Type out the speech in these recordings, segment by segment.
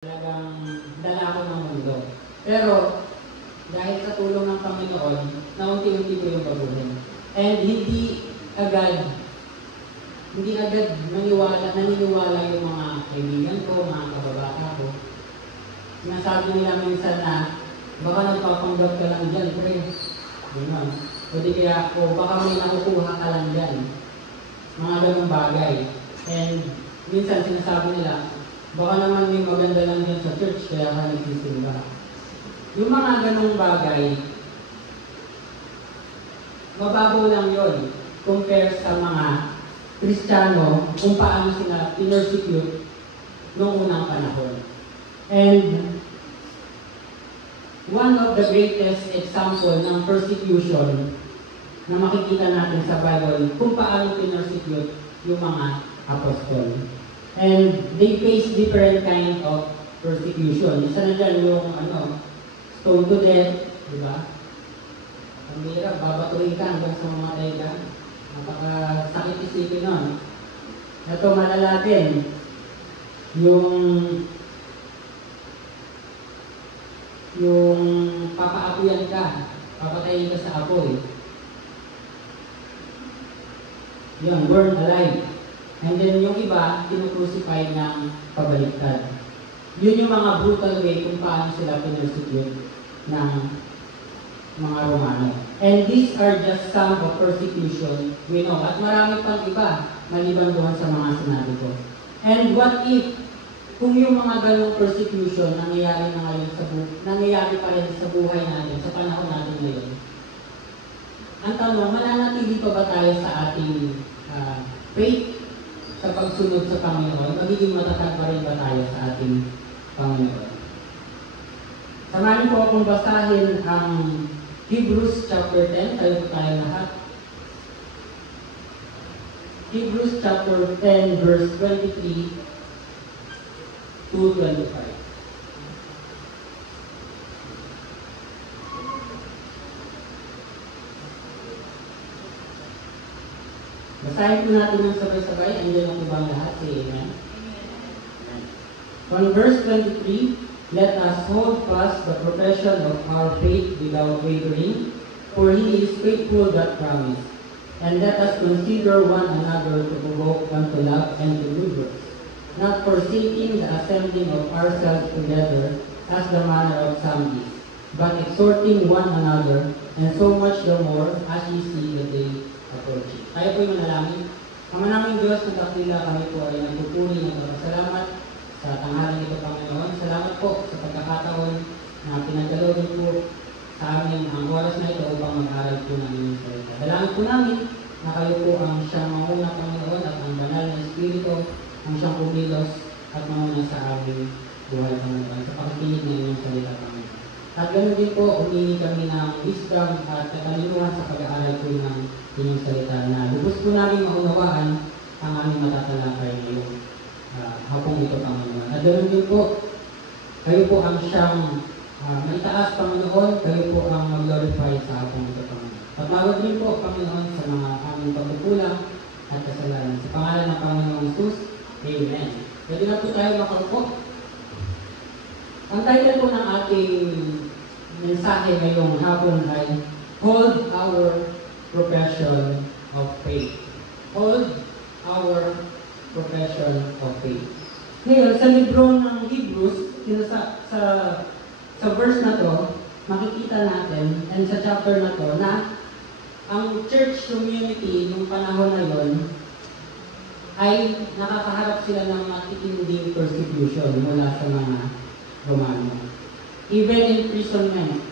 talagang dala ko ng mundo. Pero, dahil sa tulong ng Panginoon, naunti-unti ko yung baguhin. And hindi agad naniniwala yung mga kaibigan ko, mga kababata ko. Sinasabi nila minsan na, baka nagpapanggap ka lang dyan, pre. Ganun. O di kaya, baka may nakukuha ka lang dyan. Mga ganung bagay. And minsan sinasabi nila, baka naman may maganda lang dyan sa church, kaya ka nagsisimba. Yung mga ganung bagay, mababaw lang yun compare sa mga Kristiyano kung paano sila pinersecute noong unang panahon. And one of the greatest example ng persecution na makikita natin sa Bible kung paano pinersecute yung mga apostol. And they face different kind of persecution. Isa na dyan yung stone to death, di ba? Ang hirap, babatuhin ka hanggang sa mamatay ka. Napakasakit isipin nun. Ito, malala din. Yung papaapuyan ka, papatayin ka sa apoy. Yun, burn alive. And then yung iba, kinukrucify ng pabaliktad. Yun yung mga brutal way kung paano sila pinersecute ng mga Romano. And these are just some of persecution we know. At marami pang iba, maliban doon sa mga sinabi ko. And what if, kung yung mga ganong persecution nangyayari pa rin sa buhay natin, sa panahon natin ngayon, ang tanong, mananatili pa ba tayo sa ating faith sa pagsunod sa Panginoon? Magiging matatag pa rin ba tayo sa ating Panginoon? Samahan po akong basahin ang Hebrews chapter 10, tayo lahat. Hebrews chapter 10, verse 23 to 25. Basahin po natin ng sabay-sabay. Andiyan ang ibang lahat. Say amen. On verse 23, let us hold fast the profession of our faith without wavering, for He is faithful that promised. And let us consider one another to provoke unto love and to good works, not forsaking the assembling of ourselves together as the manner of some is, but exhorting one another, and so much the more as ye see the day approaching. Tayo po'y manalangin. Ang manaming Diyos, nagkakila kami po ay nagpupuri ng salamat sa tanghalan nito, Panginoon. Salamat po sa pagkakataon na pinagdalawin po sa amin ang oras na ito upang mag-aral po ng inyong salita. Dalangin po namin na kayo po ang siyang mauna, Panginoon, at ang banal na Espiritu ang siyang kumilos at mauna sa aming buhay, Panginoon, sa pakikinig ng inyong salita, Panginoon. At ganoon din po, humingi kami ng wisdom at katalinuhan sa pag-aaral po ng inyong salita na lubos po namin maunawaan ang aming matatalakay ngayong hapong ito, Panginoon. At ganoon din po, kayo po ang siyang maitaas, Panginoon, kayo po ang mag-glorify sa hapong ito, Panginoon. Patawad din po, Panginoon, sa mga aming pagkukulang at kasalanan. Sa pangalan ng Panginoong Jesus, Amen. Pwede na po tayo makaupo. Ang title po ng ating mensahe ngayong hapon ay Hold Our Profession of Faith. Hold Our Profession of Faith. Ngayon, sa libro ng Hebrews, sa verse na to, makikita natin, and sa chapter na to, na ang church community nung panahon na yon ay nakakaharap sila ng matitinding persecution mula sa mga Romano. Even imprisonment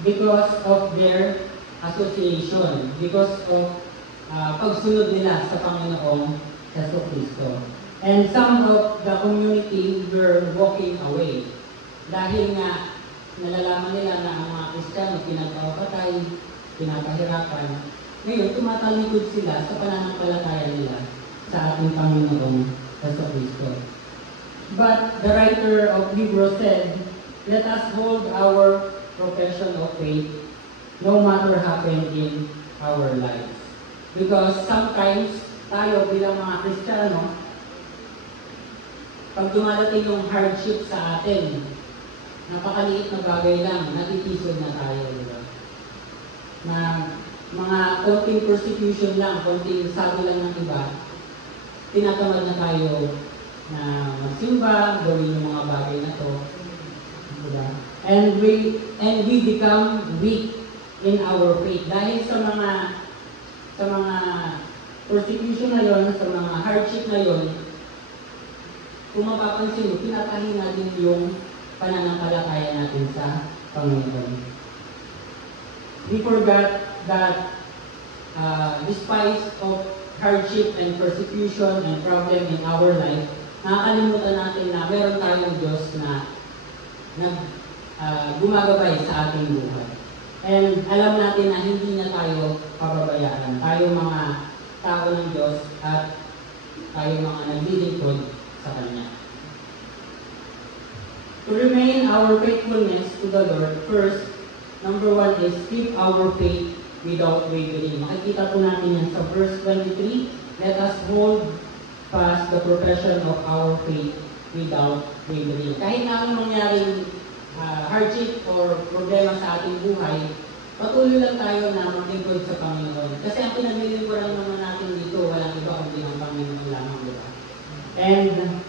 because of their association, because of pagsunod nila sa Panginoong Jesucristo. And some of the community were walking away. Dahil nga, nalalaman nila na ang mga Kristiyano pinagpapatay, pinapahirapan. Ngayon, tumatalikod sila sa pananampalataya nila sa ating Panginoong Jesucristo. But the writer of Hebrews said, let us hold our profession of faith no matter happened in our lives. Because sometimes tayo bilang mga Kristiyano, pag dumadating yung hardship sa atin, napakaliit na bagay lang, natitisod na tayo, di ba? Na mga konting persecution lang, konting sabi lang ng iba, tinatamad na tayo na magsimba, gawin yung mga bagay na to. Diba? And we become weak in our faith. Dahil sa mga persecution na yon, sa mga hardship na yon, kung mapapansin mo, pinapahina din yung pananampalataya natin sa Panginoon. We forgot that despite of hardship and persecution and problem in our life, nakakalimutan natin na meron tayong Diyos na gumagabay sa ating buhay. And alam natin na hindi na tayo pababayaan. Tayo mga tao ng Diyos at tayo mga naglilingkod sa Kanya. To remain our faithfulness to the Lord, first, number 1 is keep our faith without wavering. Makikita po natin yan sa verse 23. Let us hold fast the profession of our faith without wavering. Kahit na anong mangyaring hardship or problema sa ating buhay, patuloy lang tayo na maglingkod sa Panginoon. Kasi ang pinaglilingkuran naman natin dito, walang iba kundi ang Panginoon lamang, diba? And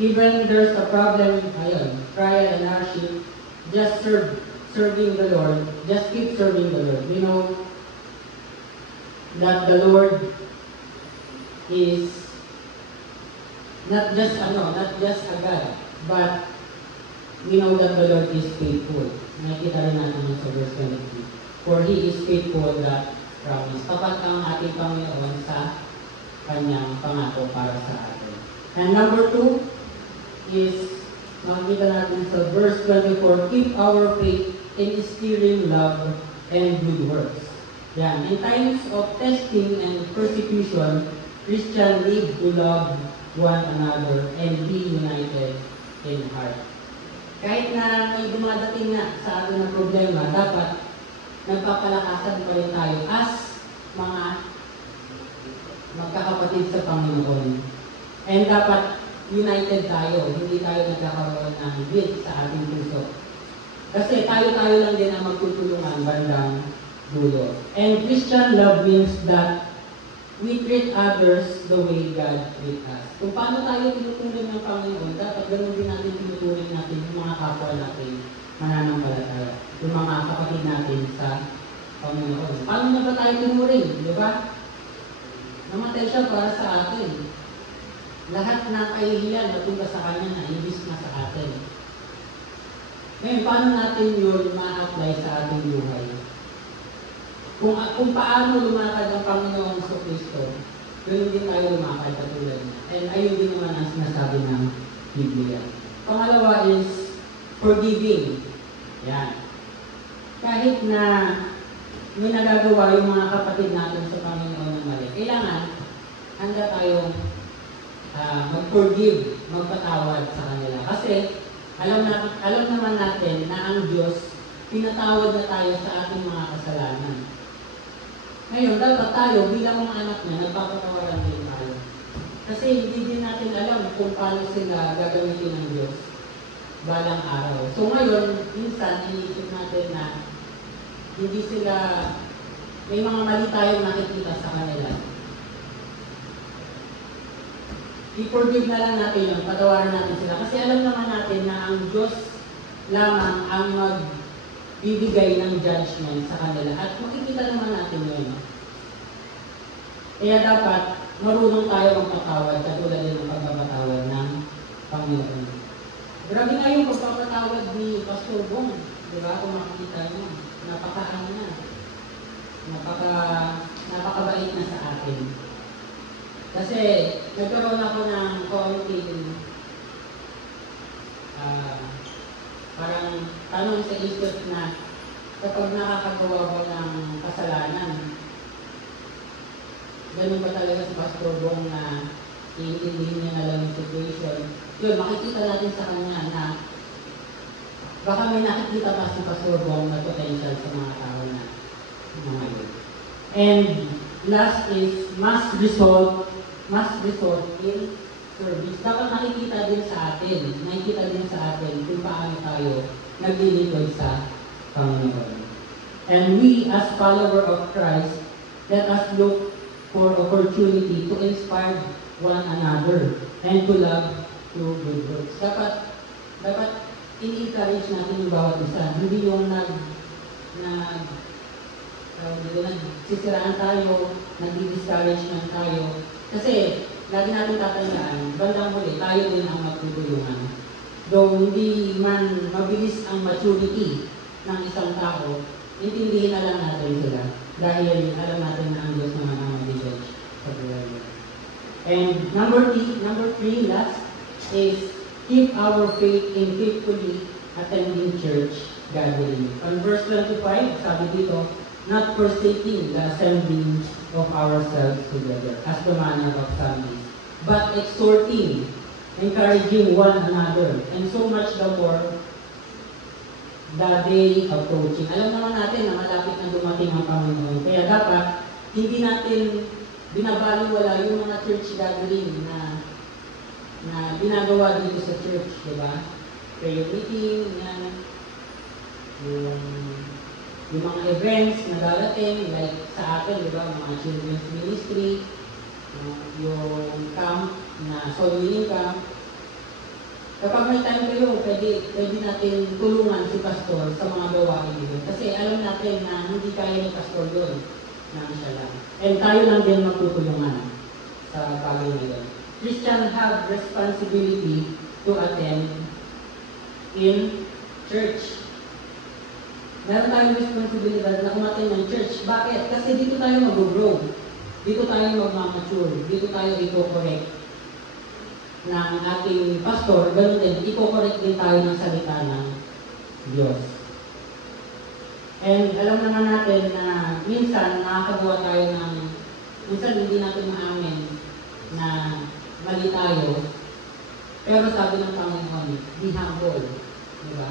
even there's a problem, trial and hardship, just serving the Lord, just keep serving the Lord. We know that the Lord is not just a God, but we know that the Lord is faithful. Nakikita rin natin sa verse 23. For He is faithful that promise. Tapat ang ating Panginoon sa Kanyang pangako para sa atin. And number 2 is, makikita natin sa verse 24, keep our faith in steering love and good works. Yan. In times of testing and persecution, Christians need to love one another and be united in heart. Kahit na may dumadating na sa atin na problema, dapat nagpapalakasan pa rin tayo as mga magkakapatid sa Panginoon. And dapat united tayo, hindi tayo nagkakaroon ng guilt sa ating puso. Kasi tayo-tayo lang din ang magtutulungan bandang dulo. And Christian love means that we treat others the way God treats us. Kung paano tayo tinuturing ng Panginoon, dapat ganoon din natin tinuturing natin yung mga kapwa natin mananampalataya, yung mga kapatid natin sa Panginoon. Paano na ba tayo tinuring? Di ba? Namatay siya para sa atin. Lahat ng kahihiyan napunta sa Kanya na imbis na sa atin. Ngayon, paano natin yun ma-apply sa ating buhay? Kung paano lumakad ang Panginoon sa Kristo, ganoon din tayo lumakad katulad niya. And ayun din naman ang sinasabi ng Biblia. Pangalawa is forgiving. Yan. Kahit na may nagagawa yung mga kapatid natin sa Panginoon ng mali, kailangan handa tayong mag-forgive, magpatawad sa kanila. Kasi alam naman natin na ang Diyos, pinatawad na tayo sa ating mga kasalanan. Ngayon, dapat tayo bilang mga anak niya, nagpapatawaran din tayo. Kasi hindi din natin alam kung paano sila gagamitin ng Diyos balang araw. So ngayon, minsan, iniisip natin na hindi sila, may mga mali tayong nakikita sa kanila. I-forgive na lang natin yun, patawaran natin sila. Kasi alam naman natin na ang Diyos lamang ang magbibigay ng judgment sa kanila. At makikita naman natin yun. Kaya dapat marunong tayo magpatawad katulad din ng pagpapatawad ng Panginoon. Grabe na yung pagpapatawad ni Pastor Bong. Diba? Kung makikita nyo, napakaano na. Napakabait na sa atin. Kasi nagkaroon ako ng konting parang tanong sa isip na kapag nakakagawa ko ng kasalanan, ganun ba talaga si Pastor Bong na iintindihin niya na lang yung situation? Yun, makikita natin sa kanya na baka may nakikita pa si Pastor Bong na potential sa mga tao na mga yun. And last is must result in service, dapat nakikita din sa atin kung paano tayo naglilingkod sa Panginoon. And we, as follower of Christ, let us look for opportunity to inspire one another and to love through good works. Dapat i-encourage natin yung bawat isa. Hindi yung nagsisiraan tayo, nag-discourage man tayo. Kasi, lagi natin tatandaan, bandang huli, tayo din ang magtutulungan. Though hindi man mabilis ang maturity ng isang tao, intindihin na lang natin sila. Dahil alam natin na ang Diyos naman ang mag-judge sa buhay. And number three, last, is keep our faith in faithfully attending church gathering. On verse 25, sabi dito, not forsaking the assembling of ourselves together, as the manner of some is, but exhorting, encouraging one another, and so much the more the day approaching. Alam naman natin na malapit na dumating ang Panginoon. Kaya dapat, hindi natin binabaliwala yung mga church gathering na ginagawa dito sa church, di ba? Prayer meeting, yan, yung mga events na darating, like sa atin, di ba, mga children's ministry, yung camp na soul winning camp. Kapag may time kayo, pwede natin tulungan si pastor sa mga gawain dito. Kasi alam natin na hindi kaya ni pastor yun, na siya lang. And tayo lang din magtutulungan sa bagay na yun. Christians have responsibility to attend in church. Meron tayong responsibilidad na umattend ng church. Bakit? Kasi dito tayo mag-grow. Dito tayo mag-mature. Dito tayo i-correct ng ating pastor. Ganun din, i-correct din tayo ng salita ng Diyos. And alam naman natin na minsan nakakagawa tayo minsan hindi natin maamin na mali tayo. Pero sabi ng Panginoon, be humble. Diba?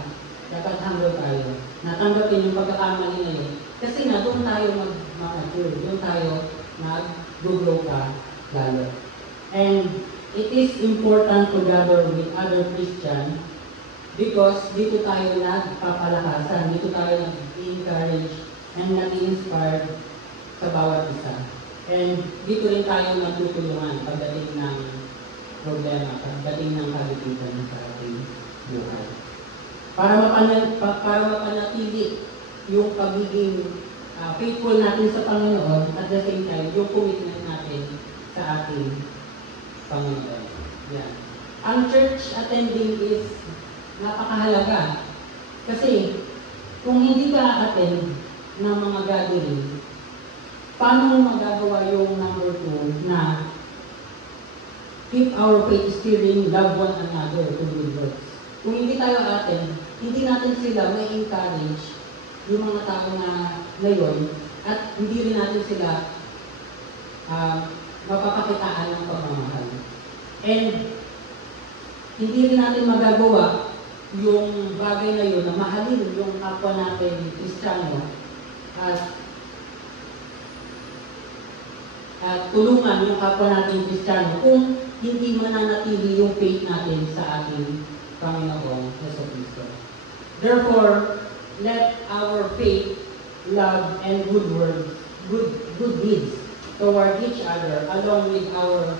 Dapat humble tayo. Natanggapin yung pagkakamali na yun. Kasi nga, doon tayo mag-mature. Doon tayo mag-grow ka lalo. And it is important to gather with other Christians because dito tayo nagpapalakasan, dito tayo nag-encourage and nag-inspire sa bawat isa. And dito rin tayo magtutulungan pagdating ng problema, pagdating ng kagipitan sa ating buhay. Para mapanatili yung pagiging faithful natin sa Panginoon at the same time, yung commitment natin sa ating Panginoon. Yan. Ang church attending is napakahalaga. Kasi kung hindi ka attend ng mga gathering, paano mo magagawa yung number 2 na keep our faith steering, love one another to good works? Kung hindi tayo attend, hindi natin sila may encourage yung mga tao na ngayon at hindi rin natin sila mapapakitaan ng pagmamahal. And hindi rin natin magagawa yung bagay na yun na mahalin yung kapwa natin Kristiyano at tulungan yung kapwa natin Kristiyano kung hindi mananatili yung faith natin sa ating Panginoon Jesucristo. Therefore, let our faith, love, and good words, good deeds toward each other, along with our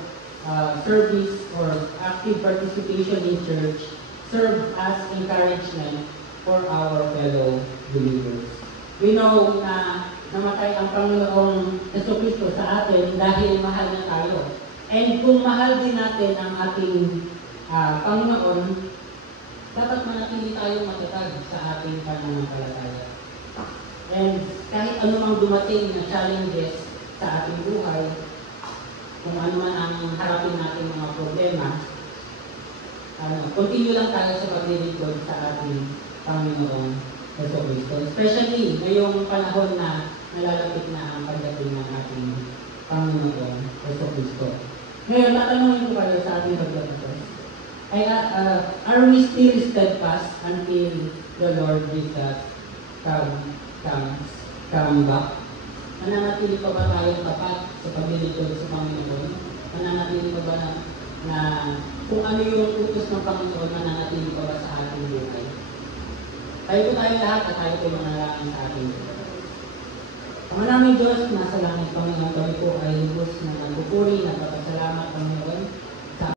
service or active participation in church, serve as encouragement for our fellow believers. We know na namatay ang Panginoong Jesucristo sa atin dahil mahal na tayo. And kung mahal din natin ang ating Panginoon, dapat manatili tayong matatag sa ating pananampalataya. And kahit anumang dumating na challenges sa ating buhay, kung ano man ang harapin natin mga problema, continue lang tayo sa paglilingkod sa ating Panginoong Jesucristo. Especially ngayong panahon na nalalapit na ang pagdating ng ating Panginoong Jesucristo. Ngayon, tatanungin ko kayo sa ating pagdating. Are we still steadfast until the Lord Jesus come back? Mananatili pa ba tayo tapat sa paglilingkod sa Panginoon? Mananatili pa ba na kung ano yung utos ng Panginoon na nanatili pa ba sa ating buhay. Tayo po tayo lahat at tayo po manalangin sa ating buhay. Ang naming Diyos, nasa langit, Panginoon, kami po ay lubos na